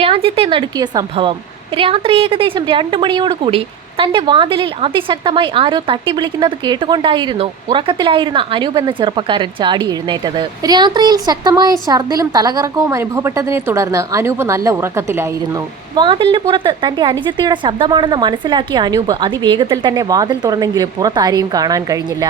രാജ്യത്തെ നടുക്കിയ സംഭവം. രാത്രി ഏകദേശം 2 മണിയോടുകൂടി തന്റെ വാതിലിൽ അതിശക്തമായി ആരോ തട്ടി വിളിക്കുന്നത് കേട്ടുകൊണ്ടായിരുന്നു ഉറക്കത്തിലായിരുന്ന അനൂപ് എന്ന ചെറുപ്പക്കാരൻ ചാടി എഴുന്നേറ്റത്. രാത്രിയിൽ ശക്തമായ ഛർദിലും തലകറക്കവും അനുഭവപ്പെട്ടതിനെ തുടർന്ന് അനൂപ് നല്ല ഉറക്കത്തിലായിരുന്നു. വാതിലിന് പുറത്ത് തന്റെ അനുജത്തിയുടെ ശബ്ദമാണെന്ന് മനസ്സിലാക്കിയ അനൂപ് അതിവേഗത്തിൽ തന്നെ വാതിൽ തുറന്നെങ്കിലും പുറത്താരെയും കാണാൻ കഴിഞ്ഞില്ല.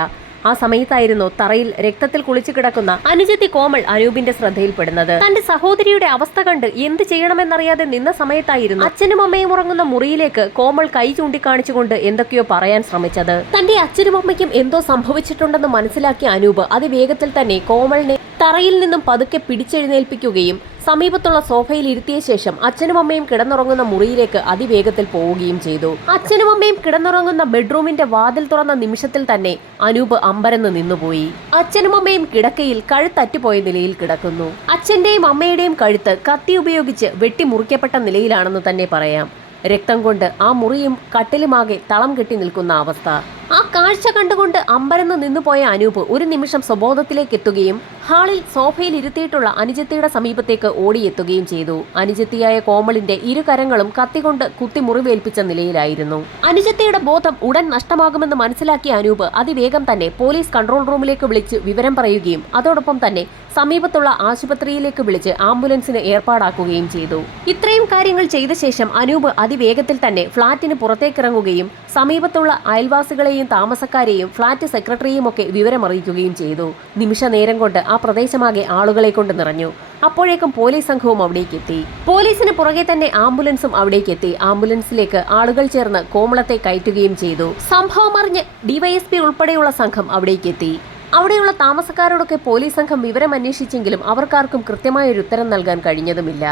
ആ സമയത്തായിരുന്നു തറയിൽ രക്തത്തിൽ കുളിച്ചു കിടക്കുന്ന അനുജത്തി കോമൾ അനൂപിന്റെ ശ്രദ്ധയിൽപ്പെടുന്നത്. തന്റെ സഹോദരിയുടെ അവസ്ഥ കണ്ട് എന്ത് ചെയ്യണമെന്നറിയാതെ നിന്ന സമയത്തായിരുന്നു അച്ഛനും അമ്മയും ഉറങ്ങുന്ന മുറിയിലേക്ക് കോമൾ കൈ ചൂണ്ടിക്കാണിച്ചുകൊണ്ട് എന്തൊക്കെയോ പറയാൻ ശ്രമിച്ചത്. തന്റെ അച്ഛനും അമ്മയ്ക്കും എന്തോ സംഭവിച്ചിട്ടുണ്ടെന്ന് മനസ്സിലാക്കിയ അനൂപ് അതിവേഗത്തിൽ തന്നെ കോമളിനെ തറയിൽ നിന്നും പതുക്കെ പിടിച്ചെഴുന്നേൽപ്പിക്കുകയും സമീപത്തുള്ള സോഫയിൽ ഇരുത്തിയ ശേഷം അച്ഛനും അമ്മയും കിടന്നുറങ്ങുന്ന മുറിയിലേക്ക് അതിവേഗത്തിൽ പോവുകയും ചെയ്തു. അച്ഛനും അമ്മയും കിടന്നുറങ്ങുന്ന ബെഡ്റൂമിന്റെ വാതിൽ തുറന്ന നിമിഷത്തിൽ തന്നെ അനൂപ് അമ്പരന്ന് നിന്നുപോയി. അച്ഛനും അമ്മയും കിടക്കയിൽ കഴുത്തറ്റുപോയ നിലയിൽ കിടക്കുന്നു. അച്ഛന്റെയും അമ്മയുടെയും കഴുത്ത് കത്തി ഉപയോഗിച്ച് വെട്ടിമുറിക്കപ്പെട്ട നിലയിലാണെന്ന് തന്നെ പറയാം. രക്തം കൊണ്ട് ആ മുറിയും കട്ടിലുമാകെ തളം കെട്ടി നിൽക്കുന്ന അവസ്ഥ. ആ കാഴ്ച കണ്ടുകൊണ്ട് അമ്പരന്ന് നിന്നുപോയ അനൂപ് ഒരു നിമിഷം സ്വബോധത്തിലേക്ക് എത്തുകയും ഹാളിൽ സോഫയിൽ ഇരുത്തിയിട്ടുള്ള അനുജത്തിയുടെ സമീപത്തേക്ക് ഓടിയെത്തുകയും ചെയ്തു. അനുജത്തിയായ കോമളിന്റെ ഇരുകരങ്ങളും കത്തികൊണ്ട് കുത്തി മുറിവേൽപ്പിച്ച നിലയിലായിരുന്നു. അനുജത്തിയുടെ ബോധം ഉടൻ നഷ്ടമാകുമെന്ന് മനസ്സിലാക്കിയ അനൂപ് അതിവേഗം തന്നെ പോലീസ് കൺട്രോൾ റൂമിലേക്ക് വിളിച്ച് വിവരം പറയുകയും അതോടൊപ്പം തന്നെ സമീപത്തുള്ള ആശുപത്രിയിലേക്ക് വിളിച്ച് ആംബുലൻസിന് ഏർപ്പാടാക്കുകയും ചെയ്തു. ഇത്രയും കാര്യങ്ങൾ ചെയ്ത ശേഷം അനൂപ് അതിവേഗത്തിൽ തന്നെ ഫ്ളാറ്റിന് പുറത്തേക്കിറങ്ങുകയും സമീപത്തുള്ള അയൽവാസികളെയും താമസക്കാരെയും ഫ്ളാറ്റ് സെക്രട്ടറിയും ഒക്കെ വിവരമറിയിക്കുകയും ചെയ്തു. നിമിഷ നേരം കൊണ്ട് ആ പ്രദേശമാകെ ആളുകളെ കൊണ്ട് നിറഞ്ഞു. അപ്പോഴേക്കും പോലീസ് സംഘവും അവിടേക്ക് എത്തി. പോലീസിന് പുറകെ തന്നെ ആംബുലൻസും അവിടേക്ക് എത്തി. ആംബുലൻസിലേക്ക് ആളുകൾ ചേർന്ന് കോമളത്തെ കയറ്റുകയും ചെയ്തു. സംഭവം അറിഞ്ഞ് ഡിവൈഎസ്പി ഉൾപ്പെടെയുള്ള സംഘം അവിടേക്ക് എത്തി. അവിടെയുള്ള താമസക്കാരോടൊക്കെ പോലീസ് സംഘം വിവരം അന്വേഷിച്ചെങ്കിലും അവർക്കാർക്കും കൃത്യമായൊരു ഉത്തരം നൽകാൻ കഴിഞ്ഞതുമില്ല.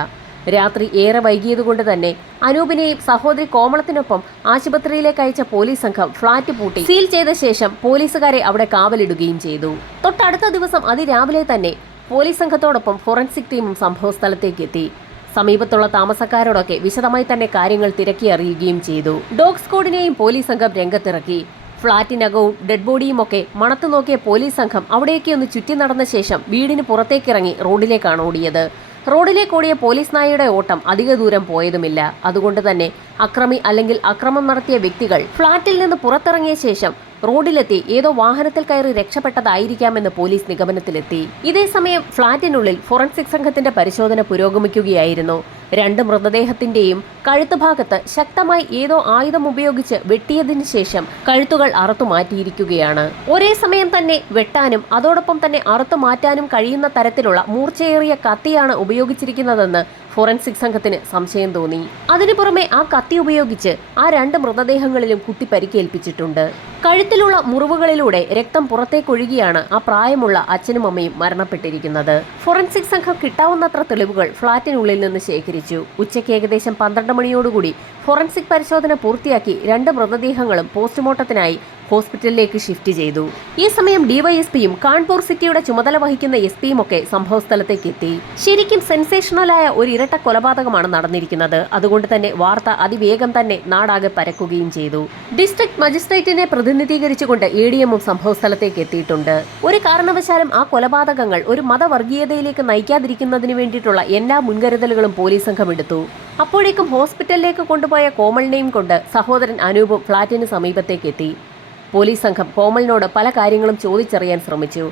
രാത്രി ഏറെ വൈകിയതുകൊണ്ട് തന്നെ അനൂപിനെയും സഹോദരി കോമളത്തിനൊപ്പം ആശുപത്രിയിലേക്ക് അയച്ച പോലീസ് സംഘം ഫ്ളാറ്റ് പൂട്ടി സീൽ ചെയ്ത ശേഷം പോലീസുകാരെ അവിടെ കാവലിടുകയും ചെയ്തു. തൊട്ടടുത്ത ദിവസം അതിരാവിലെ തന്നെ പോലീസ് സംഘത്തോടൊപ്പം ഫോറൻസിക് ടീമും സംഭവസ്ഥലത്തേക്ക് എത്തി. സമീപത്തുള്ള താമസക്കാരോടൊക്കെ വിശദമായി തന്നെ കാര്യങ്ങൾ തിരക്കി അറിയുകയും ചെയ്തു. ഡോഗ് സ്ക്വാഡിനെയും പോലീസ് സംഘം രംഗത്തിറക്കി. ഫ്ളാറ്റിനകവും ഡെഡ് ബോഡിയുമൊക്കെ മണത്തു നോക്കിയ പോലീസ് സംഘം അവിടേക്ക് ഒന്ന് ചുറ്റി നടന്ന ശേഷം വീടിന് പുറത്തേക്കിറങ്ങി റോഡിലേക്കാണ് ഓടിയത്. റോഡിലേക്ക് ഓടിയ പോലീസ് നായയുടെ ഓട്ടം അധിക ദൂരം പോയതുമില്ല. അതുകൊണ്ട് തന്നെ അക്രമി അല്ലെങ്കിൽ അക്രമം നടത്തിയ വ്യക്തികൾ ഫ്ളാറ്റിൽ നിന്ന് പുറത്തിറങ്ങിയ ശേഷം റോഡിലെത്തി ഏതോ വാഹനത്തിൽ കയറി രക്ഷപ്പെട്ടതായിരിക്കാമെന്ന് പോലീസ് നിഗമനത്തിലെത്തി. ഇതേസമയം ഫ്ളാറ്റിനുള്ളിൽ ഫോറൻസിക് സംഘത്തിന്റെ പരിശോധന പുരോഗമിക്കുകയായിരുന്നു. 2 മൃതദേഹത്തിന്റെയും കഴുത്ത് ഭാഗത്ത് ശക്തമായി ഏതോ ആയുധം ഉപയോഗിച്ച് വെട്ടിയതിനു ശേഷം കഴുത്തുകൾ അറുത്തു മാറ്റിയിരിക്കുകയാണ്. ഒരേ സമയം തന്നെ വെട്ടാനും അതോടൊപ്പം തന്നെ അറുത്തു മാറ്റാനും കഴിയുന്ന തരത്തിലുള്ള മൂർച്ചയേറിയ കത്തിയാണ് ഉപയോഗിച്ചിരിക്കുന്നതെന്ന് ഫോറൻസിക് സംഘത്തിന് സംശയം തോന്നി. അതിനു പുറമെ ആ കത്തി ഉപയോഗിച്ച് ആ 2 മൃതദേഹങ്ങളിലും കുത്തി പരിക്കേൽപ്പിച്ചിട്ടുണ്ട്. കഴുത്തിലുള്ള മുറിവുകളിലൂടെ രക്തം പുറത്തേക്കൊഴുകിയാണ് ആ പ്രായമുള്ള അച്ഛനും അമ്മയും മരണപ്പെട്ടിരിക്കുന്നത്. ഫോറൻസിക് സംഘം കിട്ടാവുന്നത്ര തെളിവുകൾ ഫ്ളാറ്റിനുള്ളിൽ നിന്ന് ശേഖരിച്ചു. ഉച്ചയ്ക്ക് ഏകദേശം 12 മണിയോടുകൂടി ഫോറൻസിക് പരിശോധന പൂർത്തിയാക്കി 2 മൃതദേഹങ്ങളും പോസ്റ്റ്മോർട്ടത്തിനായി ഹോസ്പിറ്റലിലേക്ക് ഷിഫ്റ്റ് ചെയ്തു. ഈ സമയം ഡിവൈഎസ്പിയും കാൺപൂർ സിറ്റിയുടെ ചുമതല വഹിക്കുന്ന എസ്പിയും ഒക്കെ സംഭവസ്ഥലത്തേക്ക് എത്തി. ശരിക്കും സെൻസേഷണലായ ഒരു ഇരട്ട കൊലപാതകമാണ് നടന്നിരിക്കുന്നത്. അതുകൊണ്ട് തന്നെ വാർത്ത അതിവേഗം തന്നെ നാടാകെ പരക്കുകയും ചെയ്തു. ഡിസ്ട്രിക്ട് മജിസ്ട്രേറ്റിനെ പ്രതിനിധീകരിച്ചുകൊണ്ട് എഡിഎമ്മും സംഭവസ്ഥലത്തേക്ക് എത്തിയിട്ടുണ്ട്. ഒരു കാരണവശാലും ആ കൊലപാതകങ്ങൾ ഒരു മതവർഗീയതയിലേക്ക് നയിക്കാതിരിക്കുന്നതിന് വേണ്ടിയിട്ടുള്ള എല്ലാ മുൻകരുതലുകളും പോലീസ് സംഘം എടുത്തു. അപ്പോഴേക്കും ഹോസ്പിറ്റലിലേക്ക് കൊണ്ടുപോയ കോമളിനെയും കൊണ്ട് സഹോദരൻ അനൂപും ഫ്ളാറ്റിന് സമീപത്തേക്ക് എത്തി. പോലീസ് സംഘം കോമളിനോട് പല കാര്യങ്ങളും ചോദിച്ചറിയാൻ ശ്രമിച്ചു.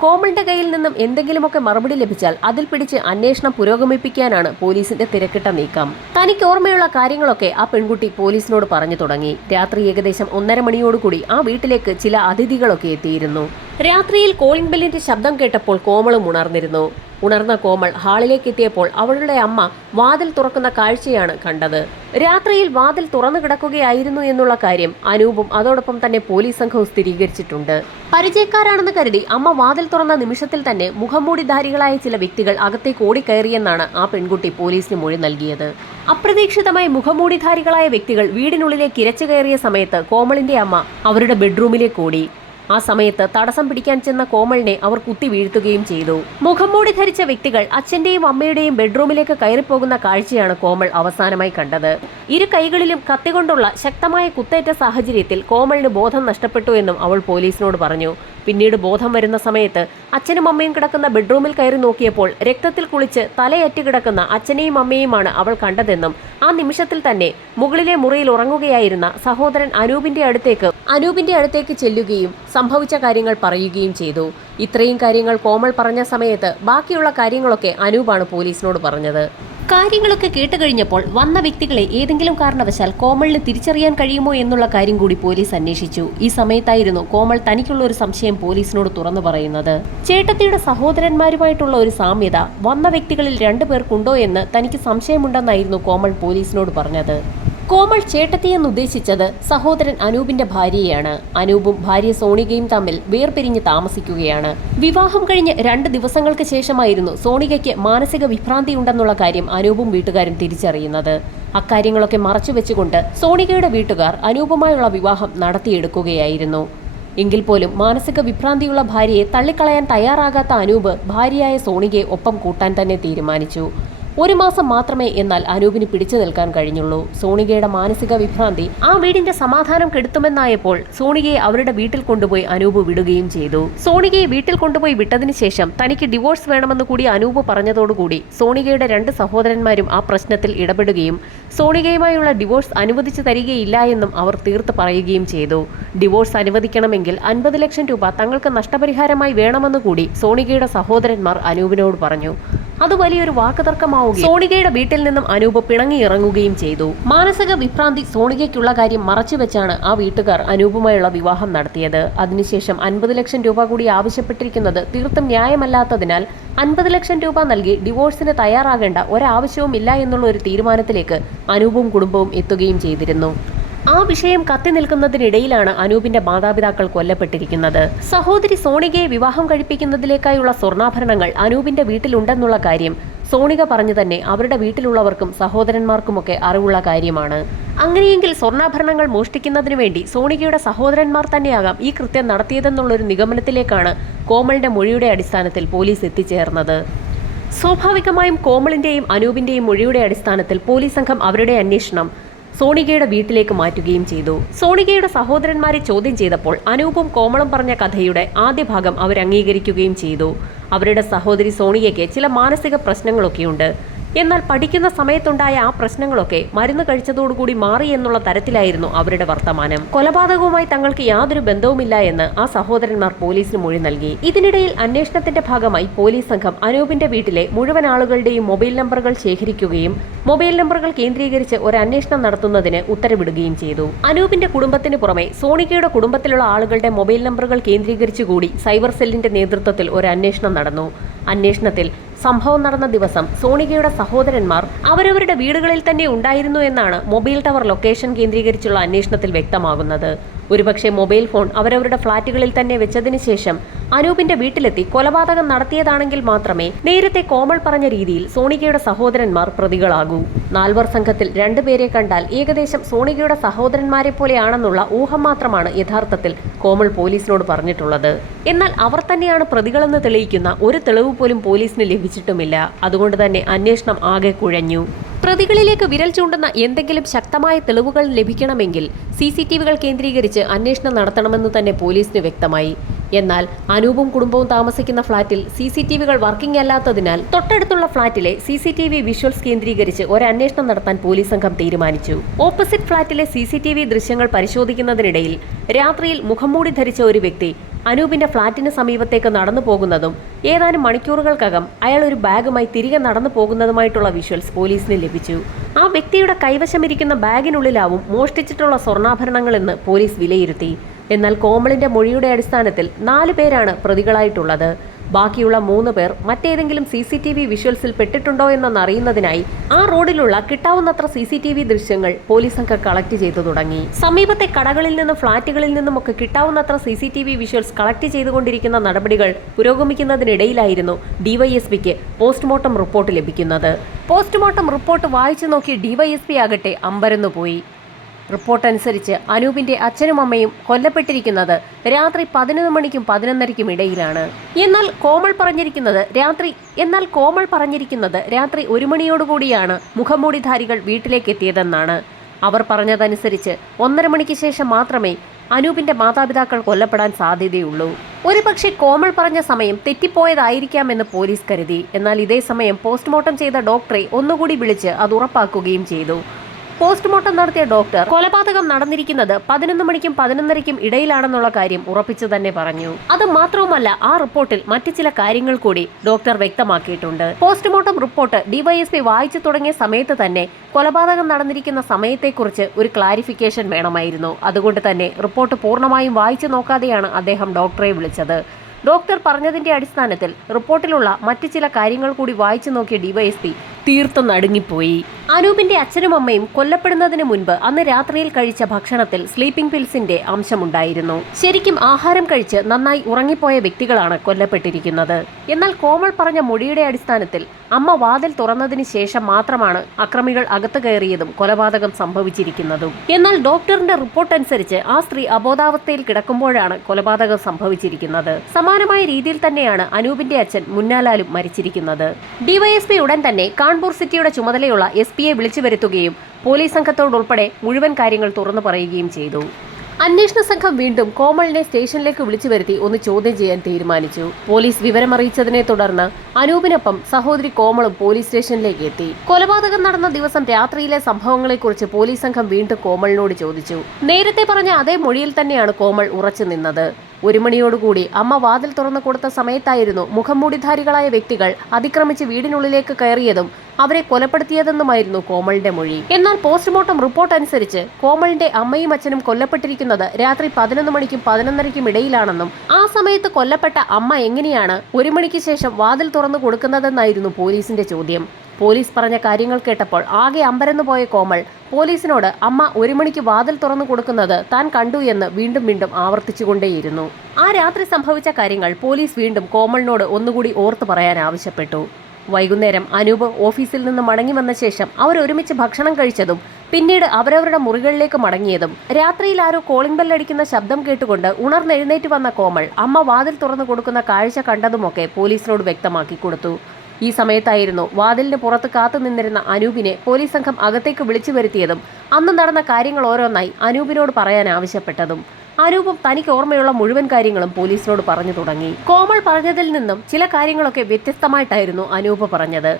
കോമളിന്റെ കയ്യിൽ നിന്നും എന്തെങ്കിലുമൊക്കെ മറുപടി ലഭിച്ചാൽ അതിൽ പിടിച്ച് അന്വേഷണം പുരോഗമിപ്പിക്കാനാണ് പോലീസിന്റെ തിരക്കിട്ട നീക്കം. തനിക്ക് ഓർമ്മയുള്ള കാര്യങ്ങളൊക്കെ ആ പെൺകുട്ടി പോലീസിനോട് പറഞ്ഞു തുടങ്ങി. രാത്രി ഏകദേശം 1:30 മണിയോടുകൂടി ആ വീട്ടിലേക്ക് ചില അതിഥികളൊക്കെ എത്തിയിരുന്നു. രാത്രിയിൽ കോളിംഗ് ബെല്ലിന്റെ ശബ്ദം കേട്ടപ്പോൾ കോമളും ഉണർന്നിരുന്നു. ഉണർന്ന കോമൾ ഹാളിലേക്ക് എത്തിയപ്പോൾ അവളുടെ അമ്മ വാതിൽ തുറക്കുന്ന കാഴ്ചയാണ് കണ്ടത്. രാത്രിയിൽ വാതിൽ തുറന്നു കിടക്കുകയായിരുന്നു എന്നുള്ള കാര്യം അനൂപും അതോടൊപ്പം തന്നെ പോലീസ് സംഘവും സ്ഥിരീകരിച്ചിട്ടുണ്ട്. പരിചയക്കാരാണെന്ന് കരുതി അമ്മ വാതിൽ തുറന്ന നിമിഷത്തിൽ തന്നെ മുഖംമൂടിധാരികളായ ചില വ്യക്തികൾ അകത്തേക്ക് ഓടിക്കയറിയെന്നാണ് ആ പെൺകുട്ടി പോലീസിന് മൊഴി നൽകിയത്. അപ്രതീക്ഷിതമായി മുഖംമൂടിധാരികളായ വ്യക്തികൾ വീടിനുള്ളിലേക്ക് ഇരച്ചു കയറിയ സമയത്ത് കോമളിന്റെ അമ്മ അവരുടെ ബെഡ്റൂമിലേക്ക് ഓടി. ആ സമയത്ത് തടസ്സം പിടിക്കാൻ ചെന്ന കോമളിനെ അവർ കുത്തി വീഴ്ത്തുകയും ചെയ്തു. മുഖംമൂടി ധരിച്ച വ്യക്തികൾ അച്ഛന്റെയും അമ്മയുടെയും ബെഡ്റൂമിലേക്ക് കയറിപ്പോകുന്ന കാഴ്ചയാണ് കോമൾ അവസാനമായി കണ്ടത്. ഇരു കൈകളിലും കത്തികൊണ്ടുള്ള ശക്തമായ കുത്തേറ്റ സാഹചര്യത്തിൽ കോമളിന് ബോധം നഷ്ടപ്പെട്ടു എന്നും അവൾ പോലീസിനോട് പറഞ്ഞു. പിന്നീട് ബോധം വരുന്ന സമയത്ത് അച്ഛനും അമ്മയും കിടക്കുന്ന ബെഡ്റൂമിൽ കയറി നോക്കിയപ്പോൾ രക്തത്തിൽ കുളിച്ച് തലയറ്റ് കിടക്കുന്ന അച്ഛനെയും അമ്മയുമാണ് അവൾ കണ്ടതെന്നും ആ നിമിഷത്തിൽ തന്നെ മുകളിലെ മുറിയിൽ ഉറങ്ങുകയായിരുന്ന സഹോദരൻ അനൂപിന്റെ അടുത്തേക്ക് ചെല്ലുകയും സംഭവിച്ച കാര്യങ്ങൾ പറയുകയും ചെയ്തു. ഇത്രയും കാര്യങ്ങൾ കോമൾ പറഞ്ഞ സമയത്ത് ബാക്കിയുള്ള കാര്യങ്ങളൊക്കെ അനൂപാണ് പോലീസിനോട് പറഞ്ഞത്. കാര്യങ്ങളൊക്കെ കേട്ടുകഴിഞ്ഞപ്പോൾ വന്ന വ്യക്തികളെ ഏതെങ്കിലും കാരണവശാൽ കോമളിന് തിരിച്ചറിയാൻ കഴിയുമോ എന്നുള്ള കാര്യം കൂടി പോലീസ് അന്വേഷിച്ചു. ഈ സമയത്തായിരുന്നു കോമൾ തനിക്കുള്ള ഒരു സംശയം പോലീസിനോട് തുറന്നു പറയുന്നത്. ചേട്ടത്തിയുടെ സഹോദരന്മാരുമായിട്ടുള്ള ഒരു സാമ്യത വന്ന വ്യക്തികളിൽ 2 പേർക്കുണ്ടോ എന്ന് തനിക്ക് സംശയമുണ്ടെന്നായിരുന്നു കോമൾ പോലീസിനോട് പറഞ്ഞത്. കോമൾ ചേട്ടത്തിയെന്ന് ഉദ്ദേശിച്ചത് സഹോദരൻ അനൂപിന്റെ ഭാര്യയാണ്. അനൂപും ഭാര്യ സോണികയും തമ്മിൽ വേർപിരിഞ്ഞ് താമസിക്കുകയാണ്. വിവാഹം കഴിഞ്ഞ് 2 ദിവസങ്ങൾക്ക് ശേഷമായിരുന്നു സോണികയ്ക്ക് മാനസിക വിഭ്രാന്തി ഉണ്ടെന്നുള്ള കാര്യം അനൂപും വീട്ടുകാരും തിരിച്ചറിയുന്നത്. അക്കാര്യങ്ങളൊക്കെ മറച്ചുവെച്ചുകൊണ്ട് സോണികയുടെ വീട്ടുകാർ അനൂപുമായുള്ള വിവാഹം നടത്തിയെടുക്കുകയായിരുന്നു. എങ്കിൽ പോലും മാനസിക വിഭ്രാന്തിയുള്ള ഭാര്യയെ തള്ളിക്കളയാൻ തയ്യാറാകാത്ത അനൂപ് ഭാര്യയായ സോണികയെ ഒപ്പം കൂട്ടാൻ തന്നെ തീരുമാനിച്ചു. 1 മാസം മാത്രമേ എന്നാൽ അനൂപിന് പിടിച്ചു നിൽക്കാൻ കഴിഞ്ഞുള്ളൂ. സോണികയുടെ മാനസിക വിഭ്രാന്തി ആ വീടിന്റെ സമാധാനം കെടുത്തുമെന്നായപ്പോൾ സോണികയെ അവരുടെ വീട്ടിൽ കൊണ്ടുപോയി അനൂപ് വിടുകയും ചെയ്തു. സോണികയെ വീട്ടിൽ കൊണ്ടുപോയി വിട്ടതിന് ശേഷം തനിക്ക് ഡിവോഴ്സ് വേണമെന്ന് കൂടി അനൂപ് പറഞ്ഞതോടുകൂടി സോണികയുടെ 2 സഹോദരന്മാരും ആ പ്രശ്നത്തിൽ ഇടപെടുകയും സോണികയുമായുള്ള ഡിവോഴ്സ് അനുവദിച്ചു തരികയില്ല എന്നും അവർ തീർത്ത് പറയുകയും ചെയ്തു. ഡിവോഴ്സ് അനുവദിക്കണമെങ്കിൽ 50 ലക്ഷം രൂപ തങ്ങൾക്ക് നഷ്ടപരിഹാരമായി വേണമെന്ന് കൂടി സോണികയുടെ സഹോദരന്മാർ അനൂപിനോട് പറഞ്ഞു. അത് വലിയൊരു വാക്കുതർക്കമാവുകയും സോണികയുടെ വീട്ടിൽ നിന്നും അനൂപ് പിണങ്ങി ഇറങ്ങുകയും ചെയ്തു. മാനസിക വിഭ്രാന്തി സോണികയ്ക്കുള്ള കാര്യം മറച്ചുവെച്ചാണ് ആ വീട്ടുകാർ അനൂപുമായുള്ള വിവാഹം നടത്തിയത്. അതിനുശേഷം 50 ലക്ഷം രൂപ കൂടി ആവശ്യപ്പെട്ടിരിക്കുന്നത് തീർത്തും ന്യായമല്ലാത്തതിനാൽ 50 ലക്ഷം രൂപ നൽകി ഡിവോഴ്സിന് തയ്യാറാകേണ്ട ഒരാവശ്യവും ഇല്ല എന്നുള്ള ഒരു തീരുമാനത്തിലേക്ക് അനൂപും കുടുംബവും എത്തുകയും ചെയ്തിരുന്നു. ആ വിഷയം കത്തി നിൽക്കുന്നതിനിടയിലാണ് അനൂപിന്റെ മാതാപിതാക്കൾ കൊല്ലപ്പെട്ടിരിക്കുന്നത്. സഹോദരി സോണികയെ വിവാഹം കഴിപ്പിക്കുന്നതിലേക്കായുള്ള സ്വർണ്ണാഭരണങ്ങൾ അനൂപിന്റെ വീട്ടിലുണ്ടെന്നുള്ള കാര്യം സോണിക പറഞ്ഞു തന്നെ അവരുടെ വീട്ടിലുള്ളവർക്കും സഹോദരന്മാർക്കുമൊക്കെ അറിവുള്ള കാര്യമാണ്. അങ്ങനെയെങ്കിൽ സ്വർണ്ണാഭരണങ്ങൾ മോഷ്ടിക്കുന്നതിനു വേണ്ടി സോണികയുടെ സഹോദരന്മാർ തന്നെയാകാം ഈ കൃത്യം നടത്തിയതെന്നുള്ളൊരു നിഗമനത്തിലേക്കാണ് കോമളിന്റെ മൊഴിയുടെ അടിസ്ഥാനത്തിൽ പോലീസ് എത്തിച്ചേർന്നത്. സ്വാഭാവികമായും കോമളിന്റെയും അനൂപിന്റെയും മൊഴിയുടെ അടിസ്ഥാനത്തിൽ പോലീസ് സംഘം അവരുടെ അന്വേഷണം സോണികയുടെ വീട്ടിലേക്ക് മാറ്റുകയും ചെയ്തു. സോണികയുടെ സഹോദരന്മാരെ ചോദ്യം ചെയ്തപ്പോൾ അനൂപും കോമളും പറഞ്ഞ കഥയുടെ ആദ്യ ഭാഗം അവർ അംഗീകരിക്കുകയും ചെയ്തു. അവരുടെ സഹോദരി സോണികയ്ക്ക് ചില മാനസിക പ്രശ്നങ്ങളൊക്കെയുണ്ട്. എന്നാൽ പഠിക്കുന്ന സമയത്തുണ്ടായ ആ പ്രശ്നങ്ങളൊക്കെ മരുന്ന് കഴിച്ചതോടുകൂടി മാറി എന്നുള്ള തരത്തിലായിരുന്നു അവരുടെ വർത്തമാനം. കൊലപാതകവുമായി തങ്ങൾക്ക് യാതൊരു ബന്ധവുമില്ല എന്ന് ആ സഹോദരന്മാർ പോലീസിന് മൊഴി നൽകി. ഇതിനിടയിൽ അന്വേഷണത്തിന്റെ ഭാഗമായി പോലീസ് സംഘം അനൂപിന്റെ വീട്ടിലെ മുഴുവൻ ആളുകളുടെയും മൊബൈൽ നമ്പറുകൾ ശേഖരിക്കുകയും മൊബൈൽ നമ്പറുകൾ കേന്ദ്രീകരിച്ച് ഒരു അന്വേഷണം നടത്തുന്നതിന് ഉത്തരവിടുകയും ചെയ്തു. അനൂപിന്റെ കുടുംബത്തിന് പുറമെ സോണികയുടെ കുടുംബത്തിലുള്ള ആളുകളുടെ മൊബൈൽ നമ്പറുകൾ കേന്ദ്രീകരിച്ചുകൂടി സൈബർ സെല്ലിന്റെ നേതൃത്വത്തിൽ ഒരു അന്വേഷണം നടന്നു. അന്വേഷണത്തിൽ സംഭവം നടന്ന ദിവസം സോണികയുടെ സഹോദരന്മാർ അവരവരുടെ വീടുകളിൽ തന്നെ ഉണ്ടായിരുന്നു എന്നാണ് മൊബൈൽ ടവർ ലൊക്കേഷൻ കേന്ദ്രീകരിച്ചുള്ള അന്വേഷണത്തിൽ വ്യക്തമാകുന്നത്. ഒരുപക്ഷെ മൊബൈൽ ഫോൺ അവരവരുടെ ഫ്ളാറ്റുകളിൽ തന്നെ വെച്ചതിന് ശേഷം അനൂപിന്റെ വീട്ടിലെത്തി കൊലപാതകം നടത്തിയതാണെങ്കിൽ മാത്രമേ നേരത്തെ കോമൾ പറഞ്ഞ രീതിയിൽ സോണികയുടെ സഹോദരന്മാർ പ്രതികളാകൂ. 4 പേർ സംഘത്തിൽ 2 പേരെ കണ്ടാൽ ഏകദേശം സോണികയുടെ സഹോദരന്മാരെ പോലെയാണെന്നുള്ള ഊഹം മാത്രമാണ് യഥാർത്ഥത്തിൽ കോമൾ പോലീസിനോട് പറഞ്ഞിട്ടുള്ളത്. എന്നാൽ അവർ തന്നെയാണ് പ്രതികളെന്ന് തെളിയിക്കുന്ന ഒരു തെളിവ് പോലും പോലീസിന് ലഭിച്ചിട്ടുമില്ല. അതുകൊണ്ട് തന്നെ അന്വേഷണം ആകെ കുഴഞ്ഞു. പ്രതികളിലേക്ക് വിരൽ ചൂണ്ടുന്ന എന്തെങ്കിലും ശക്തമായ തെളിവുകൾ ലഭിക്കണമെങ്കിൽ CCTVകൾ കേന്ദ്രീകരിച്ച് അന്വേഷണം നടത്തണമെന്ന് തന്നെ പോലീസിന് വ്യക്തമായി. എന്നാൽ അനൂപും കുടുംബവും താമസിക്കുന്ന ഫ്ളാറ്റിൽ CCTVകൾ വർക്കിംഗ് അല്ലാത്തതിനാൽ തൊട്ടടുത്തുള്ള ഫ്ളാറ്റിലെ CCTV വിഷ്വൽസ് കേന്ദ്രീകരിച്ച് ഒരു അന്വേഷണം നടത്താൻ പോലീസ് സംഘം തീരുമാനിച്ചു. ഓപ്പോസിറ്റ് ഫ്ളാറ്റിലെ CCTV ദൃശ്യങ്ങൾ പരിശോധിക്കുന്നതിനിടയിൽ രാത്രിയിൽ മുഖംമൂടി ധരിച്ച ഒരു വ്യക്തി അനൂപിന്റെ ഫ്ളാറ്റിന് സമീപത്തേക്ക് നടന്നു പോകുന്നതും ഏതാനും മണിക്കൂറുകൾക്കകം അയാൾ ഒരു ബാഗുമായി തിരികെ നടന്നു പോകുന്നതുമായിട്ടുള്ള വിഷ്വൽസ് പോലീസിന് ലഭിച്ചു. ആ വ്യക്തിയുടെ കൈവശമിരിക്കുന്ന ബാഗിനുള്ളിലാവും മോഷ്ടിച്ചിട്ടുള്ള സ്വർണ്ണാഭരണങ്ങളെന്ന് പോലീസ് വിലയിരുത്തി. എന്നാൽ കോമളിന്റെ മൊഴിയുടെ അടിസ്ഥാനത്തിൽ 4 പേരാണ് പ്രതികളായിട്ടുള്ളത്. ബാക്കിയുള്ള 3 പേർ മറ്റേതെങ്കിലും CCTV വിഷ്വൽസിൽ പെട്ടിട്ടുണ്ടോ എന്നറിയുന്നതിനായി ആ റോഡിലുള്ള കിട്ടാവുന്നത്ര CCTV ദൃശ്യങ്ങൾ പോലീസ് സംഘം കളക്ട് ചെയ്തു തുടങ്ങി. സമീപത്തെ കടകളിൽ നിന്നും ഫ്ളാറ്റുകളിൽ നിന്നുമൊക്കെ കിട്ടാവുന്നത്ര CCTV വിഷ്വൽസ് കളക്ട് ചെയ്തുകൊണ്ടിരിക്കുന്ന നടപടികൾ പുരോഗമിക്കുന്നതിനിടയിലായിരുന്നു DYSPക്ക് പോസ്റ്റ്മോർട്ടം റിപ്പോർട്ട് ലഭിക്കുന്നത്. പോസ്റ്റ്മോർട്ടം റിപ്പോർട്ട് വായിച്ചു നോക്കി DYSP ആകട്ടെ അമ്പരന്നുപോയി. റിപ്പോർട്ട് അനുസരിച്ച് അനൂപിന്റെ അച്ഛനും അമ്മയും കൊല്ലപ്പെട്ടിരിക്കുന്നത് രാത്രി 11 മണിക്കും 11:30ക്കും ഇടയിലാണ്. എന്നാൽ കോമൾ പറഞ്ഞിരിക്കുന്നത് രാത്രി 1 മണിയോടുകൂടിയാണ് മുഖംമൂടിധാരികൾ വീട്ടിലേക്ക് എത്തിയതെന്നാണ്. അവർ പറഞ്ഞതനുസരിച്ച് 1.5 മണിക്ക് ശേഷം മാത്രമേ അനൂപിന്റെ മാതാപിതാക്കൾ കൊല്ലപ്പെടാൻ സാധ്യതയുള്ളൂ. ഒരുപക്ഷെ കോമൾ പറഞ്ഞ സമയം തെറ്റിപ്പോയതായിരിക്കാമെന്ന് പോലീസ് കരുതി. എന്നാൽ ഇതേ സമയം പോസ്റ്റ്മോർട്ടം ചെയ്ത ഡോക്ടറെ ഒന്നുകൂടി വിളിച്ച് അത് ഉറപ്പാക്കുകയും ചെയ്തു. പോസ്റ്റ്മോർട്ടം നടത്തിയ ഡോക്ടർ കൊലപാതകം നടന്നിരിക്കുന്നത് 11 മണിക്കും 11:30ക്കും ഇടയിലാണെന്നുള്ള കാര്യം ഉറപ്പിച്ചു തന്നെ പറഞ്ഞു. അത് മാത്രവുമല്ല, ആ റിപ്പോർട്ടിൽ മറ്റു ചില കാര്യങ്ങൾ കൂടി ഡോക്ടർ വ്യക്തമാക്കിയിട്ടുണ്ട്. പോസ്റ്റ്മോർട്ടം റിപ്പോർട്ട് ഡിവൈഎസ്പി വായിച്ചു തുടങ്ങിയ സമയത്ത് തന്നെ കൊലപാതകം നടന്നിരിക്കുന്ന സമയത്തെക്കുറിച്ച് ഒരു ക്ലാരിഫിക്കേഷൻ വേണമായിരുന്നു. അതുകൊണ്ട് തന്നെ റിപ്പോർട്ട് പൂർണ്ണമായും വായിച്ചു നോക്കാതെയാണ് അദ്ദേഹം ഡോക്ടറെ വിളിച്ചത്. ഡോക്ടർ പറഞ്ഞതിന്റെ അടിസ്ഥാനത്തിൽ റിപ്പോർട്ടിലുള്ള മറ്റു ചില കാര്യങ്ങൾ കൂടി വായിച്ചു നോക്കിയ ഡിവൈഎസ്പി തീർത്തും നടുങ്ങിപ്പോയി. അനൂപിന്റെ അച്ഛനും അമ്മയും കൊല്ലപ്പെടുന്നതിന് മുൻപ് അന്ന് രാത്രിയിൽ കഴിച്ച ഭക്ഷണത്തിൽ സ്ലീപ്പിംഗ് പിൽസിന്റെ അംശമുണ്ടായിരുന്നു. ശരിക്കും ആഹാരം കഴിച്ച് നന്നായി ഉറങ്ങിപ്പോയ വ്യക്തികളാണ് കൊല്ലപ്പെട്ടിരിക്കുന്നത്. എന്നാൽ കോമൾ പറഞ്ഞ മൊഴിയുടെ അടിസ്ഥാനത്തിൽ അമ്മ വാതിൽ തുറന്നതിന് ശേഷം മാത്രമാണ് അക്രമികൾ അകത്ത് കയറിയതും കൊലപാതകം സംഭവിച്ചിരിക്കുന്നതും. എന്നാൽ ഡോക്ടറിന്റെ റിപ്പോർട്ട് അനുസരിച്ച് ആ സ്ത്രീ അബോധാവസ്ഥയിൽ കിടക്കുമ്പോഴാണ് കൊലപാതകം സംഭവിച്ചിരിക്കുന്നത്. സമാനമായ രീതിയിൽ തന്നെയാണ് അനൂപിന്റെ അച്ഛൻ മുന്നാലാലും മരിച്ചിരിക്കുന്നത്. ഡിവൈഎസ്പി ഉടൻ തന്നെ കാൺപൂർ സിറ്റിയുടെ ചുമതലയുള്ള SP യെ വിളിച്ചു വരുത്തുകയും പോലീസ് സംഘത്തോടുൾപ്പെടെ മുഴുവൻ കാര്യങ്ങൾ തുറന്നു പറയുകയും ചെയ്തു. അന്വേഷണ സംഘം വീണ്ടും കോമളിനെ സ്റ്റേഷനിലേക്ക് വിളിച്ചു വരുത്തി ഒന്ന് ചോദ്യം ചെയ്യാൻ തീരുമാനിച്ചു. പോലീസ് വിവരമറിയിച്ചതിനെ തുടർന്ന് അനൂപിനൊപ്പം സഹോദരി കോമളും പോലീസ് സ്റ്റേഷനിലേക്ക് എത്തി. കൊലപാതകം നടന്ന ദിവസം രാത്രിയിലെ സംഭവങ്ങളെക്കുറിച്ച് പോലീസ് സംഘം വീണ്ടും കോമളിനോട് ചോദിച്ചു. നേരത്തെ പറഞ്ഞ അതേ മൊഴിയിൽ തന്നെയാണ് കോമൾ ഉറച്ചു നിന്നത്. 1 മണിയോടുകൂടി അമ്മ വാതിൽ തുറന്നു കൊടുത്ത സമയത്തായിരുന്നു മുഖംമൂടിധാരികളായ വ്യക്തികൾ അതിക്രമിച്ച് വീടിനുള്ളിലേക്ക് കയറിയതും അവരെ കൊലപ്പെടുത്തിയതെന്നുമായിരുന്നു കോമളിന്റെ മൊഴി. എന്നാൽ പോസ്റ്റ്മോർട്ടം റിപ്പോർട്ട് അനുസരിച്ച് കോമളിന്റെ അമ്മയും അച്ഛനും കൊല്ലപ്പെട്ടിരിക്കുന്നത് രാത്രി 11 മണിക്കും 11:30ക്കും ഇടയിലാണെന്നും ആ സമയത്ത് കൊല്ലപ്പെട്ട അമ്മ എങ്ങനെയാണ് 1 മണിക്ക് ശേഷം വാതിൽ തുറന്നു കൊടുക്കുന്നതെന്നായിരുന്നു പോലീസിന്റെ ചോദ്യം. പോലീസ് പറഞ്ഞ കാര്യങ്ങൾ കേട്ടപ്പോൾ ആകെ അമ്പരന്നു പോയ കോമൾ പോലീസിനോട് അമ്മ 1 മണിക്ക് വാതിൽ തുറന്നു കൊടുക്കുന്നത് താൻ കണ്ടു എന്ന് വീണ്ടും വീണ്ടും ആവർത്തിച്ചുകൊണ്ടേയിരുന്നു. ആ രാത്രി സംഭവിച്ച കാര്യങ്ങൾ പോലീസ് വീണ്ടും കോമളിനോട് ഒന്നുകൂടി ഓർത്തു പറയാൻ ആവശ്യപ്പെട്ടു. വൈകുന്നേരം അനൂപ് ഓഫീസിൽ നിന്ന് മടങ്ങി വന്ന ശേഷം അവർ ഒരുമിച്ച് ഭക്ഷണം കഴിച്ചതും പിന്നീട് അവരവരുടെ മുറികളിലേക്ക് മടങ്ങിയതും രാത്രിയിൽ ആരോ കോളിംഗ് ബെല്ലടിക്കുന്ന ശബ്ദം കേട്ടുകൊണ്ട് ഉണർന്നെഴുന്നേറ്റ് വന്ന കോമൾ അമ്മ വാതിൽ തുറന്നു കൊടുക്കുന്ന കാഴ്ച കണ്ടതുമൊക്കെ പോലീസിനോട് വ്യക്തമാക്കി കൊടുത്തു. ഈ സമയത്തായിരുന്നു വാതിലിന് പുറത്ത് കാത്തുനിന്നിരുന്ന അനൂപിനെ പോലീസ് സംഘം അകത്തേക്ക് വിളിച്ചു വരുത്തിയതും അന്ന് നടന്ന കാര്യങ്ങൾ ഓരോന്നായി അനൂപിനോട് പറയാൻ ആവശ്യപ്പെട്ടതും. അനൂപും തനിക്ക് ഓർമ്മയുള്ള മുഴുവൻ കാര്യങ്ങളും പോലീസിനോട് പറഞ്ഞു തുടങ്ങി. കോമൾ പറഞ്ഞതിൽ നിന്നും ചില കാര്യങ്ങളൊക്കെ വ്യത്യസ്തമായിട്ടായിരുന്നു അനൂപ് പറഞ്ഞത്.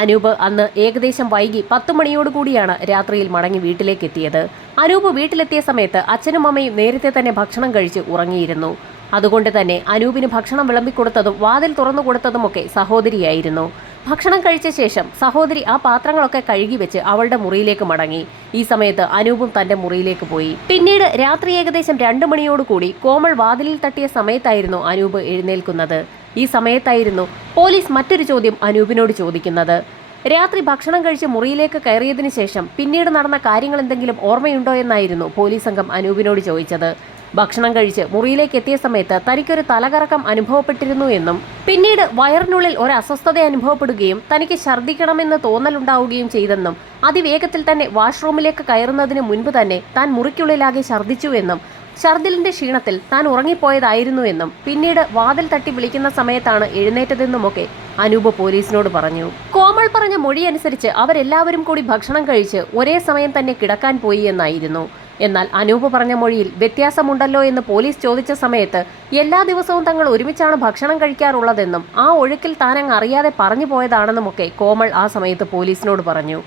അനൂപ് അന്ന് ഏകദേശം വൈകി 10 മണിയോടുകൂടിയാണ് രാത്രിയിൽ മടങ്ങി വീട്ടിലേക്ക് എത്തിയത്. അനൂപ് വീട്ടിലെത്തിയ സമയത്ത് അച്ഛനും അമ്മയും നേരത്തെ തന്നെ ഭക്ഷണം കഴിച്ച് ഉറങ്ങിയിരുന്നു. അതുകൊണ്ട് തന്നെ അനൂപിന് ഭക്ഷണം വിളമ്പിക്കൊടുത്തതും വാതിൽ തുറന്നു കൊടുത്തതുമൊക്കെ സഹോദരിയായിരുന്നു. ഭക്ഷണം കഴിച്ച ശേഷം സഹോദരി ആ പാത്രങ്ങളൊക്കെ കഴുകി വെച്ച് അവളുടെ മുറിയിലേക്ക് മടങ്ങി. ഈ സമയത്ത് അനൂപും തന്റെ മുറിയിലേക്ക് പോയി. പിന്നീട് രാത്രി ഏകദേശം 2 മണിയോടുകൂടി കോമൾ വാതിലിൽ തട്ടിയ സമയത്തായിരുന്നു അനൂപ് എഴുന്നേൽക്കുന്നത്. ഈ സമയത്തായിരുന്നു പോലീസ് മറ്റൊരു ചോദ്യം അനൂപിനോട് ചോദിക്കുന്നത്. രാത്രി ഭക്ഷണം കഴിച്ച് മുറിയിലേക്ക് കയറിയതിനു ശേഷം പിന്നീട് നടന്ന കാര്യങ്ങൾ എന്തെങ്കിലും ഓർമ്മയുണ്ടോ എന്നായിരുന്നു പോലീസ് സംഘം അനൂപിനോട് ചോദിച്ചത്. ഭക്ഷണം കഴിച്ച് മുറിയിലേക്ക് എത്തിയ സമയത്ത് തനിക്കൊരു തലകറക്കം അനുഭവപ്പെട്ടിരുന്നു എന്നും പിന്നീട് വയറിനുള്ളിൽ ഒരു അസ്വസ്ഥത അനുഭവപ്പെടുകയും തനിക്ക് ഛർദ്ദിക്കണമെന്ന് തോന്നലുണ്ടാവുകയും ചെയ്തെന്നും അതിവേഗത്തിൽ തന്നെ വാഷ്റൂമിലേക്ക് കയറുന്നതിന് മുൻപ് തന്നെ താൻ മുറിക്കുള്ളിലാകെ ഛർദ്ദിച്ചു എന്നും ഛർദിലിന്റെ ക്ഷീണത്തിൽ താൻ ഉറങ്ങിപ്പോയതായിരുന്നു എന്നും പിന്നീട് വാതിൽ തട്ടി വിളിക്കുന്ന സമയത്താണ് എഴുന്നേറ്റതെന്നുമൊക്കെ അനൂപ് പോലീസിനോട് പറഞ്ഞു. കോമൾ പറഞ്ഞ മൊഴി അനുസരിച്ച് അവരെല്ലാവരും കൂടി ഭക്ഷണം കഴിച്ച് ഒരേ സമയം തന്നെ കിടക്കാൻ പോയി എന്നായിരുന്നു. എന്നാൽ അനൂപ് പറഞ്ഞ മൊഴിയിൽ വ്യത്യാസമുണ്ടല്ലോ എന്ന് പോലീസ് ചോദിച്ച സമയത്ത് എല്ലാ ദിവസവും തങ്ങൾ ഒരുമിച്ചാണ് ഭക്ഷണം കഴിക്കാറുള്ളതെന്നും ആ ഒഴുക്കിൽ താനങ്ങ് അറിയാതെ പറഞ്ഞു പോയതാണെന്നുമൊക്കെ കോമൾ ആ സമയത്ത് പോലീസിനോട് പറഞ്ഞു.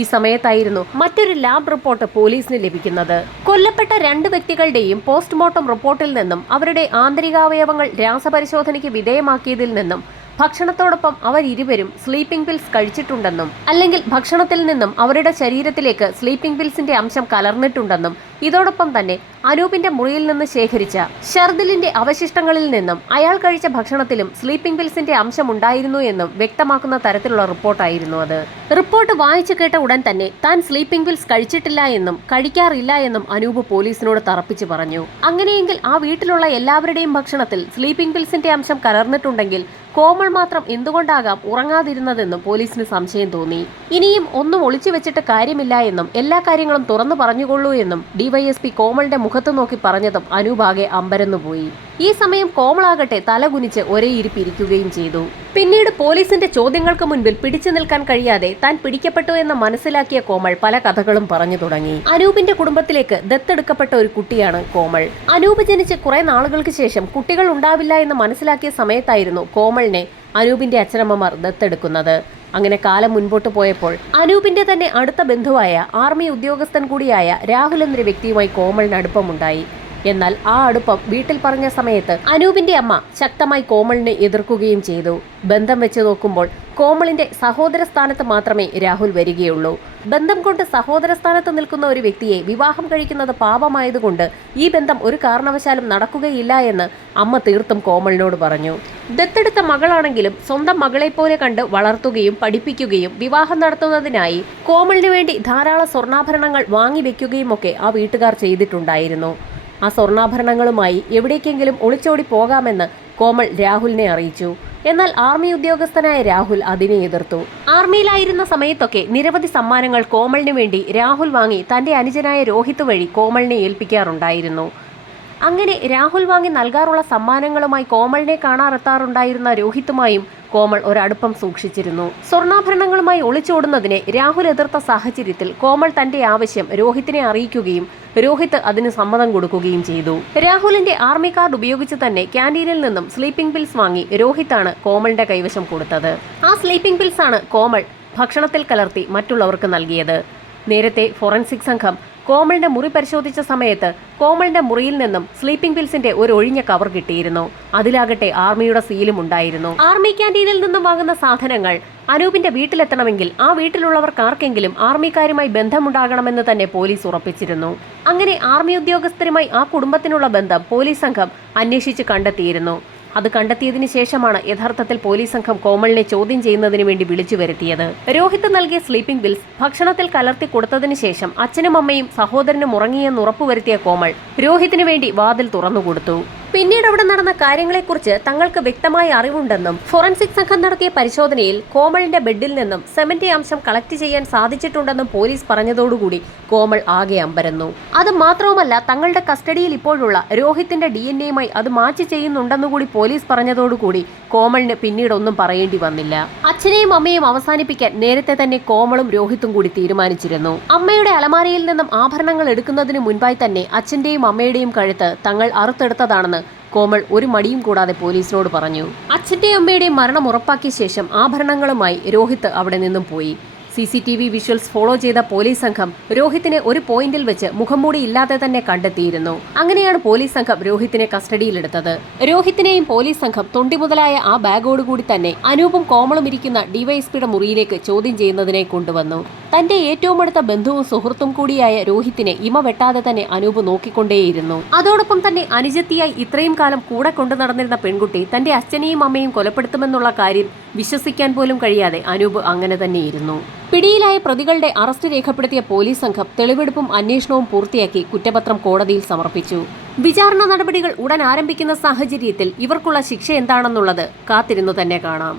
ഈ സമയത്തായിരുന്നു മറ്റൊരു ലാബ് റിപ്പോർട്ട് പോലീസിന് ലഭിക്കുന്നത്. കൊല്ലപ്പെട്ട 2 വ്യക്തികളുടെയും പോസ്റ്റ്മോർട്ടം റിപ്പോർട്ടിൽ നിന്നും അവരുടെ ആന്തരികാവയവങ്ങൾ രാസപരിശോധനയ്ക്ക് വിധേയമാക്കിയതിൽ നിന്നും ഭക്ഷണത്തോടൊപ്പം അവരിരുവരും സ്ലീപ്പിംഗ് പിൽസ് കഴിച്ചിട്ടുണ്ടെന്നും അല്ലെങ്കിൽ ഭക്ഷണത്തിൽ നിന്നും അവരുടെ ശരീരത്തിലേക്ക് സ്ലീപ്പിംഗ് പിൽസിന്റെ അംശം കലർന്നിട്ടുണ്ടെന്നും ഇതോടൊപ്പം തന്നെ അനൂപിന്റെ മുറിയിൽ നിന്ന് ശേഖരിച്ച ഷർദിലിന്റെ അവശിഷ്ടങ്ങളിൽ നിന്നും അയാൾ കഴിച്ച ഭക്ഷണത്തിലും സ്ലീപ്പിംഗ് പിൽസിന്റെ അംശം ഉണ്ടായിരുന്നു എന്നും വ്യക്തമാക്കുന്ന തരത്തിലുള്ള റിപ്പോർട്ടായിരുന്നു അത്. റിപ്പോർട്ട് വായിച്ചു കേട്ട ഉടൻ തന്നെ താൻ സ്ലീപ്പിംഗ് പിൽസ് കഴിച്ചിട്ടില്ല എന്നും കഴിക്കാറില്ല എന്നും അനൂപ് പോലീസിനോട് തറപ്പിച്ചു പറഞ്ഞു. അങ്ങനെയെങ്കിൽ ആ വീട്ടിലുള്ള എല്ലാവരുടെയും ഭക്ഷണത്തിൽ സ്ലീപ്പിംഗ് പിൽസിന്റെ അംശം കലർന്നിട്ടുണ്ടെങ്കിൽ കോമൾ മാത്രം എന്തുകൊണ്ടാകാം ഉറങ്ങാതിരുന്നതെന്നും പോലീസിന് സംശയം തോന്നി. ഇനിയും ഒന്നും ഒളിച്ചു വെച്ചിട്ട് കാര്യമില്ല എന്നും എല്ലാ കാര്യങ്ങളും തുറന്നു പറഞ്ഞുകൊള്ളൂ എന്നും ഡിവൈഎസ്പി കോമളിന്റെ മുഖത്ത് നോക്കി പറഞ്ഞതും അനൂപാകെ അമ്പരന്നുപോയി. ഈ സമയം കോമളാകട്ടെ തലകുനിച്ച് ഒരേ ഇരിപ്പിരിക്കുകയും ചെയ്തു. പിന്നീട് പോലീസിന്റെ ചോദ്യങ്ങൾക്ക് മുൻപിൽ പിടിച്ചു നിൽക്കാൻ കഴിയാതെ താൻ പിടിക്കപ്പെട്ടു എന്ന് മനസ്സിലാക്കിയ കോമൾ പല കഥകളും പറഞ്ഞു തുടങ്ങി. അനൂപിന്റെ കുടുംബത്തിലേക്ക് ദത്തെടുക്കപ്പെട്ട ഒരു കുട്ടിയാണ് കോമൾ. അനൂപ് ജനിച്ച് കുറെ നാളുകൾക്ക് ശേഷം കുട്ടികൾ ഉണ്ടാവില്ല എന്ന് മനസ്സിലാക്കിയ സമയത്തായിരുന്നു കോമളിനെ അനൂപിന്റെ അച്ഛനമ്മമാർ ദത്തെടുക്കുന്നത്. അങ്ങനെ കാലം മുൻപോട്ട് പോയപ്പോൾ അനൂപിന്റെ തന്നെ അടുത്ത ബന്ധുവായ ആർമി ഉദ്യോഗസ്ഥൻ കൂടിയായ രാഹുൽ എന്ന വ്യക്തിയുമായി കോമളിന് അടുപ്പമുണ്ടായി. എന്നാൽ ആ അടുപ്പം വീട്ടിൽ പറഞ്ഞ സമയത്ത് അനൂപിന്റെ അമ്മ ശക്തമായി കോമളിനെ എതിർക്കുകയും ചെയ്തു. ബന്ധം വെച്ച് നോക്കുമ്പോൾ കോമളിന്റെ സഹോദര സ്ഥാനത്ത് മാത്രമേ രാഹുൽ വരികയുള്ളൂ. ബന്ധം കൊണ്ട് സഹോദര സ്ഥാനത്ത് നിൽക്കുന്ന ഒരു വ്യക്തിയെ വിവാഹം കഴിക്കുന്നത് പാപമായതുകൊണ്ട് ഈ ബന്ധം ഒരു കാരണവശാലും നടക്കുകയില്ല എന്ന് അമ്മ തീർത്തും കോമളിനോട് പറഞ്ഞു. ദത്തെടുത്ത മകളാണെങ്കിലും സ്വന്തം മകളെപ്പോലെ കണ്ട് വളർത്തുകയും പഠിപ്പിക്കുകയും വിവാഹം നടത്തുന്നതിനായി കോമളിന് വേണ്ടി ധാരാളം സ്വർണ്ണാഭരണങ്ങൾ വാങ്ങിവെക്കുകയും ഒക്കെ ആ വീട്ടുകാർ ചെയ്തിട്ടുണ്ടായിരുന്നു. ആ സ്വർണ്ണാഭരണങ്ങളുമായി എവിടേക്കെങ്കിലും ഒളിച്ചോടി പോകാമെന്ന് കോമൾ രാഹുലിനെ അറിയിച്ചു. എന്നാൽ ആർമി ഉദ്യോഗസ്ഥനായ രാഹുൽ അതിനെ എതിർത്തു. ആർമിയിലായിരുന്ന സമയത്തൊക്കെ നിരവധി സമ്മാനങ്ങൾ കോമളിന് വേണ്ടി രാഹുൽ വാങ്ങി തന്റെ അനുജനായ രോഹിത് വഴി കോമളിനെ ഏൽപ്പിക്കാറുണ്ടായിരുന്നു. അങ്ങനെ രാഹുൽ വാങ്ങി നൽകാറുള്ള സമ്മാനങ്ങളുമായി കോമളിനെ കാണാറെത്താറുണ്ടായിരുന്ന രോഹിത്തുമായും കോമൾ ഒരടുപ്പം സൂക്ഷിച്ചിരുന്നു. സ്വർണ്ണാഭരണങ്ങളുമായി ഒളിച്ചോടുന്നതിനെ രാഹുൽ എതിർത്ത സാഹചര്യത്തിൽ കോമൾ തന്റെ ആവശ്യം രോഹിത്തിനെ അറിയിക്കുകയും രോഹിത് അതിന് സമ്മതം കൊടുക്കുകയും ചെയ്തു. രാഹുലിന്റെ ആർമി കാർഡ് ഉപയോഗിച്ച് തന്നെ ക്യാൻറ്റീനിൽ നിന്നും സ്ലീപ്പിംഗ് പിൽസ് വാങ്ങി രോഹിത്താണ് കോമളിന്റെ കൈവശം കൊടുത്തത്. ആ സ്ലീപ്പിംഗ് പിൽസ് ആണ് കോമൾ ഭക്ഷണത്തിൽ കലർത്തി മറ്റുള്ളവർക്ക് നൽകിയത്. നേരത്തെ ഫോറൻസിക് സംഘം കോമളിന്റെ മുറി പരിശോധിച്ച സമയത്ത് കോമളിന്റെ മുറിയിൽ നിന്നും സ്ലീപ്പിംഗ് പിൽസിന്റെ ഒരു ഒഴിഞ്ഞ കവർ കിട്ടിയിരുന്നു. അതിലാകട്ടെ ആർമിയുടെ സീലും ഉണ്ടായിരുന്നു. ആർമി ക്യാൻറ്റീനിൽ നിന്നും വാങ്ങുന്ന സാധനങ്ങൾ അനൂപിന്റെ വീട്ടിലെത്തണമെങ്കിൽ ആ വീട്ടിലുള്ളവർക്കാർക്കെങ്കിലും ആർമിക്കാരുമായി ബന്ധമുണ്ടാകണമെന്ന് തന്നെ പോലീസ് ഉറപ്പിച്ചിരുന്നു. അങ്ങനെ ആർമി ഉദ്യോഗസ്ഥരുമായി ആ കുടുംബത്തിനുള്ള ബന്ധം പോലീസ് സംഘം അന്വേഷിച്ച് കണ്ടെത്തിയിരുന്നു. അത് കണ്ടെത്തിയതിനു ശേഷമാണ് യഥാർത്ഥത്തിൽ പോലീസ് സംഘം കോമളിനെ ചോദ്യം ചെയ്യുന്നതിന് വേണ്ടി വിളിച്ചു വരുത്തിയത്. രോഹിത് നൽകിയ സ്ലീപ്പിംഗ് പിൽസ് ഭക്ഷണത്തിൽ കലർത്തി കൊടുത്തതിനു ശേഷം അച്ഛനും അമ്മയും സഹോദരനും ഉറങ്ങിയെന്ന് ഉറപ്പുവരുത്തിയ കോമൾ രോഹിതിനു വേണ്ടി വാതിൽ തുറന്നുകൊടുത്തു. പിന്നീട് അവിടെ നടന്ന കാര്യങ്ങളെക്കുറിച്ച് തങ്ങൾക്ക് വ്യക്തമായ അറിവുണ്ടെന്നും ഫോറൻസിക് സംഘം നടത്തിയ പരിശോധനയിൽ കോമളിന്റെ ബെഡിൽ നിന്നും സെമന്റ് അംശം കളക്ട് ചെയ്യാൻ സാധിച്ചിട്ടുണ്ടെന്നും പോലീസ് പറഞ്ഞതോടുകൂടി കോമൾ ആകെ അമ്പരന്നു. അത് മാത്രവുമല്ല, തങ്ങളുടെ കസ്റ്റഡിയിൽ ഇപ്പോഴുള്ള രോഹിത്തിന്റെ DNA-യുമായി അത് മാച്ച് ചെയ്യുന്നുണ്ടെന്നുകൂടി പോലീസ് പറഞ്ഞതോടുകൂടി കോമളിന് പിന്നീട് ഒന്നും പറയേണ്ടി വന്നില്ല. അച്ഛനെയും അമ്മയും അവസാനിപ്പിക്കാൻ നേരത്തെ തന്നെ കോമളും രോഹിത്തും കൂടി തീരുമാനിച്ചിരുന്നു. അമ്മയുടെ അലമാരയിൽ നിന്നും ആഭരണങ്ങൾ എടുക്കുന്നതിന് മുൻപായി തന്നെ അച്ഛന്റെയും അമ്മയുടെയും കഴുത്ത് തങ്ങൾ അറുത്തെടുത്തതാണെന്ന് കോമൾ ഒരു മടിയും കൂടാതെ പോലീസിനോട് പറഞ്ഞു. അച്ഛന്റെയും അമ്മയുടെയും മരണം ഉറപ്പാക്കിയ ശേഷം ആഭരണങ്ങളുമായി രോഹിത് അവിടെ നിന്നും പോയി. CCTV വിഷ്വൽസ് ഫോളോ ചെയ്ത പോലീസ് സംഘം രോഹിത്തിനെ ഒരു പോയിന്റിൽ വെച്ച് മുഖംമൂടി ഇല്ലാതെ തന്നെ കണ്ടെത്തിയിരുന്നു. അങ്ങനെയാണ് പോലീസ് സംഘം രോഹിത്തിനെ കസ്റ്റഡിയിലെടുത്തത്. രോഹിത്തിനെയും പോലീസ് സംഘം തൊണ്ടി മുതലായ ആ ബാഗോടുകൂടി തന്നെ അനൂപും കോമളും ഇരിക്കുന്ന ഡിവൈഎസ്പിയുടെ മുറിയിലേക്ക് ചോദ്യം ചെയ്യുന്നതിനായി കൊണ്ടുവന്നു. തന്റെ ഏറ്റവും അടുത്ത ബന്ധുവും സുഹൃത്തും കൂടിയായ രോഹിത്തിനെ ഇമ വെട്ടാതെ തന്നെ അനൂപ് നോക്കിക്കൊണ്ടേയിരുന്നു. അതോടൊപ്പം തന്നെ അനുജത്തിയായി ഇത്രയും കാലം കൂടെ കൊണ്ടു നടന്നിരുന്ന പെൺകുട്ടി തന്റെ അച്ഛനെയും അമ്മയും കൊലപ്പെടുത്തുമെന്നുള്ള കാര്യം വിശ്വസിക്കാൻ പോലും കഴിയാതെ അനൂപ് അങ്ങനെ തന്നെയിരുന്നു. പിടിയിലായ പ്രതികളുടെ അറസ്റ്റ് രേഖപ്പെടുത്തിയ പോലീസ് സംഘം തെളിവെടുപ്പും അന്വേഷണവും പൂർത്തിയാക്കി കുറ്റപത്രം കോടതിയിൽ സമർപ്പിച്ചു. വിചാരണ നടപടികൾ ഉടൻ ആരംഭിക്കുന്ന സാഹചര്യത്തിൽ ഇവർക്കുള്ള ശിക്ഷ എന്താണെന്നുള്ളത് കാത്തിരുന്നു തന്നെ കാണാം.